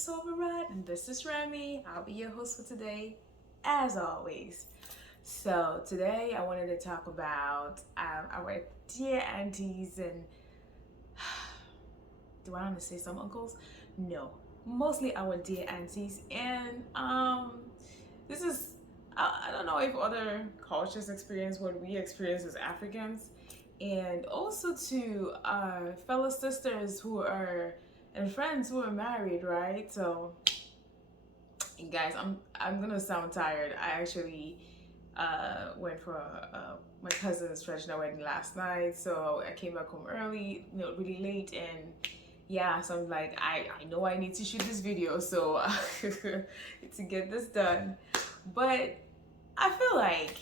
Silverrod, and this is Remy. I'll be your host for today, as always. So, today I wanted to talk about our dear aunties and do I want to say some uncles? No, mostly our dear aunties. And this is, I don't know if other cultures experience what we experience as Africans, and also to our fellow sisters who are and friends who are married, right? So, guys, I'm gonna sound tired. I actually went for my cousin's traditional wedding last night, so I came back home early, really late, and yeah, so I'm like, I know I need to shoot this video, so to get this done. But I feel like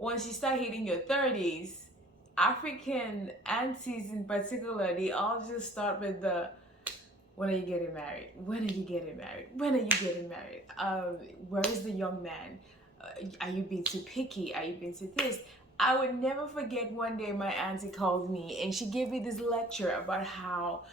once you start hitting your 30s, African aunties in particular, they all just start with the when are you getting married? When are you getting married? When are you getting married? Where is the young man? Are you being too picky? Are you being too this? I would never forget one day my auntie called me and she gave me this lecture about how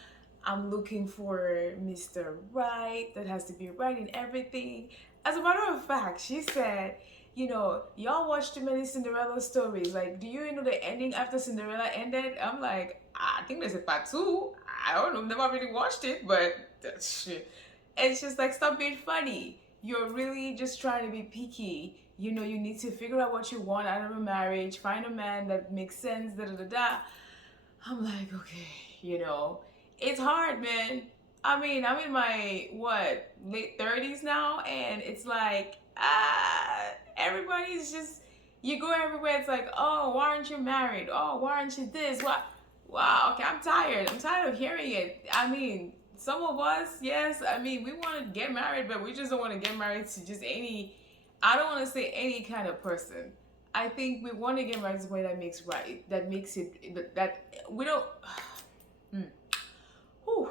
I'm looking for Mr. Right, that has to be right in everything. As a matter of fact, she said, y'all watch too many Cinderella stories. Like, do you know the ending after Cinderella ended? I'm like, I think there's a part two. I don't know, never really watched it, but shit. It's just like, stop being funny. You're really just trying to be picky. You need to figure out what you want out of a marriage, find a man that makes sense, da da da da. I'm like, okay, it's hard, man. I mean, I'm in my late 30s now, and it's like everybody's just you go everywhere. It's like, oh, why aren't you married? Oh, why aren't you this? What? Wow. Okay, I'm tired. I'm tired of hearing it. I mean, some of us, yes. I mean, we want to get married, but we just don't want to get married to just any. I don't want to say any kind of person. I think we want to get married to a way that makes right, that makes it that we don't. Whew,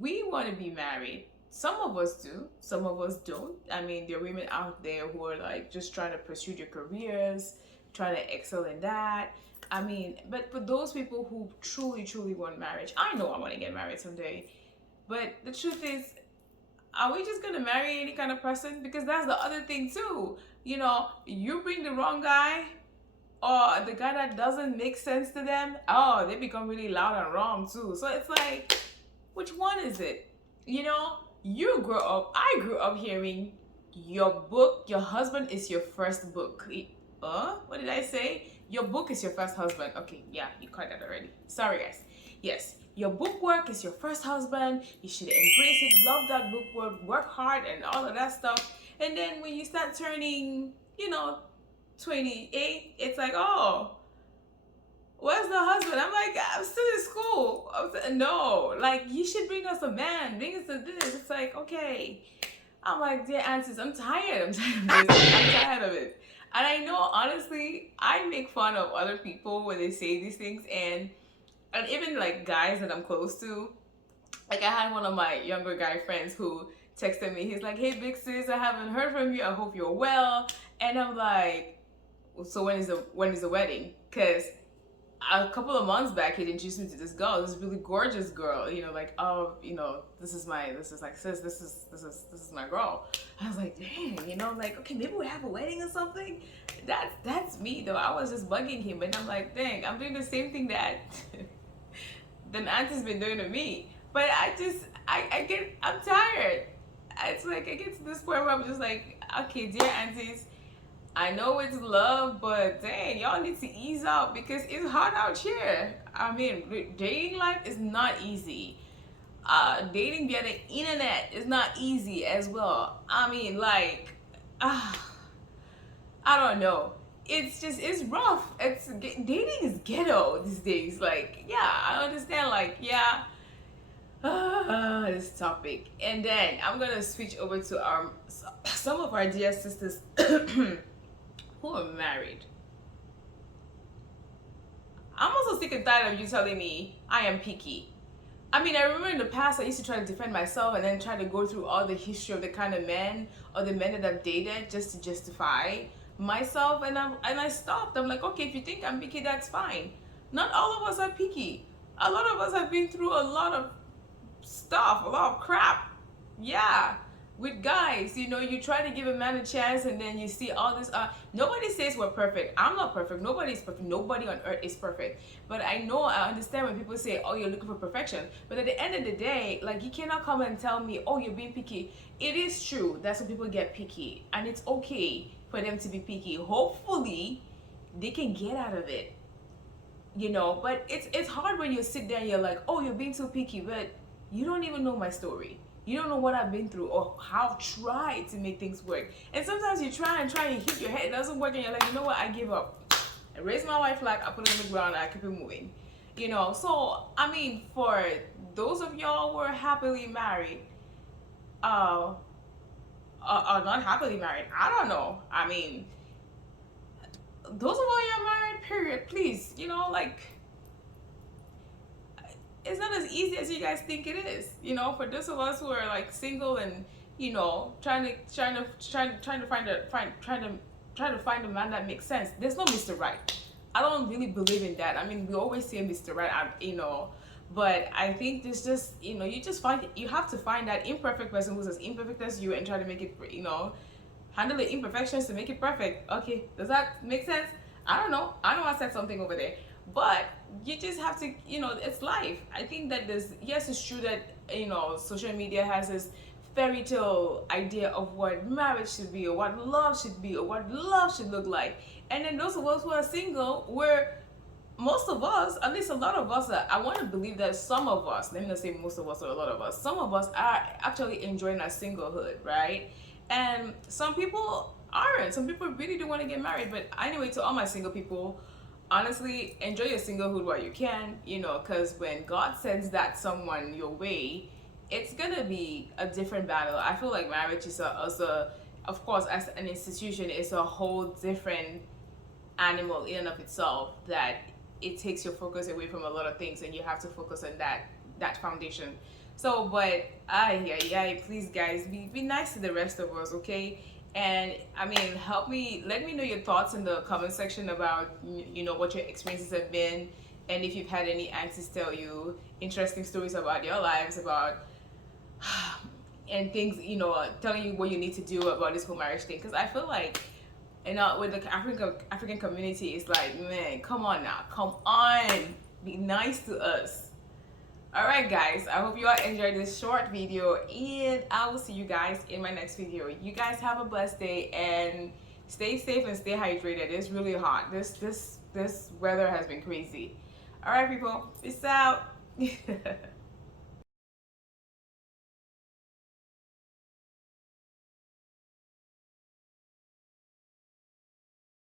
we want to be married. Some of us do, some of us don't. I mean, there are women out there who are like just trying to pursue their careers, trying to excel in that. I mean, but for those people who truly, truly want marriage, I know I want to get married someday. But the truth is, are we just gonna marry any kind of person? Because that's the other thing too. You bring the wrong guy, or the guy that doesn't make sense to them, oh, they become really loud and wrong too. So it's like, which one is it? I grew up hearing your husband is your first book. What did I say? Your book is your first husband. Okay, yeah, you caught that already. Sorry, guys. Yes, your book work is your first husband. You should embrace it, love that book work hard, and all of that stuff. And then when you start turning, 28, it's like, oh, where's the husband? I'm like, I'm still in school. No, like, you should bring us a man. Bring us a this. It's like, okay. I'm like, dear aunties, I'm tired. I'm tired of this. I'm tired of it. And I know, honestly, I make fun of other people when they say these things. And even, like, guys that I'm close to. Like, I had one of my younger guy friends who texted me. He's like, hey, big sis, I haven't heard from you. I hope you're well. And I'm like, so when is the wedding? Because a couple of months back, he introduced me to this girl, this really gorgeous girl. Like, oh, this is like, sis, this is my girl. I was like, dang, like, okay, maybe we have a wedding or something. That's me though. I was just bugging him, and I'm like, dang, I'm doing the same thing that the auntie's been doing to me. But I'm tired. It's like I get to this point where I'm just like, okay, dear aunties, I know it's love, but dang, y'all need to ease out because it's hard out here. I mean, dating life is not easy. Dating via the internet is not easy as well. I mean, like, I don't know. It's rough. Dating is ghetto these days. Like, yeah, I understand. Like, yeah, this topic, and then I'm gonna switch over to some of our dear sisters who are married. I'm also sick and tired of you telling me I am picky. I mean, I remember in the past I used to try to defend myself and then try to go through all the history of the kind of men or the men that I've dated just to justify myself, and I stopped. I'm like, okay, if you think I'm picky, that's fine. Not all of us are picky. A lot of us have been through a lot of stuff, a lot of crap. Yeah. With guys, you know, you try to give a man a chance and then you see all this. Nobody says we're perfect. I'm not perfect. Nobody's perfect. Nobody on earth is perfect. But I understand when people say, oh, you're looking for perfection. But at the end of the day, like, you cannot come and tell me, oh, you're being picky. It is true that some people get picky. And it's okay for them to be picky. Hopefully, they can get out of it, you know. But it's hard when you sit there and you're like, oh, you're being too picky, but you don't even know my story. You don't know what I've been through or how I've tried to make things work. And sometimes you try and try and hit your head, it doesn't work, and you're like, you know what, I give up. I raise my white flag, I put it on the ground, I keep it moving, you know. So I mean, for those of y'all who are happily married, uh are not happily married, I don't know, I mean, those of all you are married, period, please, you know, like, it's not as easy as you guys think it is. You know, for those of us who are like single and, you know, trying to find a man that makes sense. There's no Mr. Right. I don't really believe in that. I mean, we always say Mr. Right, you know, but I think there's just, you know, you have to find that imperfect person who's as imperfect as you and try to make it, you know, handle the imperfections to make it perfect. Okay, does that make sense? I don't know. I know I said something over there, but you just have to, you know, it's life. I think that there's, yes, it's true that, you know, social media has this fairy tale idea of what marriage should be or what love should be or what love should look like. And then those of us who are single, we're, most of us, at least a lot of us, I want to believe that some of us, let me not say most of us or a lot of us, some of us are actually enjoying our singlehood, right? And some people aren't. Some people really do want to get married. But anyway, to all my single people, honestly, enjoy your singlehood while you can, you know, because when God sends that someone your way, it's gonna be a different battle. I feel like marriage is also, of course, as an institution, it's a whole different animal in and of itself, that it takes your focus away from a lot of things and you have to focus on that foundation. So, but yeah, please guys, be nice to the rest of us, okay? And I mean, let me know your thoughts in the comment section about, you know, what your experiences have been, and if you've had any aunties tell you interesting stories about your lives, about and things, you know, telling you what you need to do about this whole marriage thing. Because I feel like, you know, with the African community, it's like, man, come on now, come on, be nice to us. All right, guys, I hope you all enjoyed this short video, and I will see you guys in my next video. You guys have a blessed day and stay safe and stay hydrated. It's really hot. This weather has been crazy. All right, people, peace out.